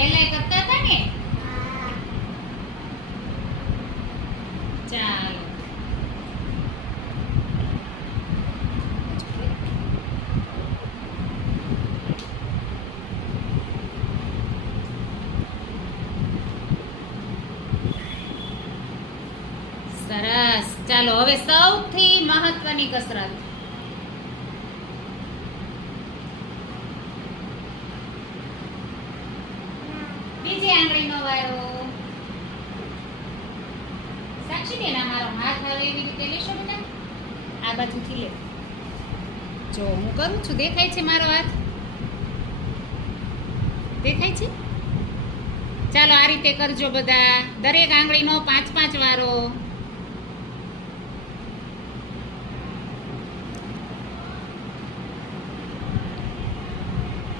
પહેલા કરતા હતા ને. ચાલો સરસ. ચાલો હવે સૌથી મહત્વની કસરત. બીજી આંગળીનો વારો. સાક્ષી બેન મારો હાથ આવે એવી રીતે લેશો બેટા. આ બાજુથી લે. જો હું કરું છું દેખાય છે મારો હાથ? દેખાય છે? ચાલો આ રીતે કરજો બધા. દરેક આંગળીનો 5-5 વારો.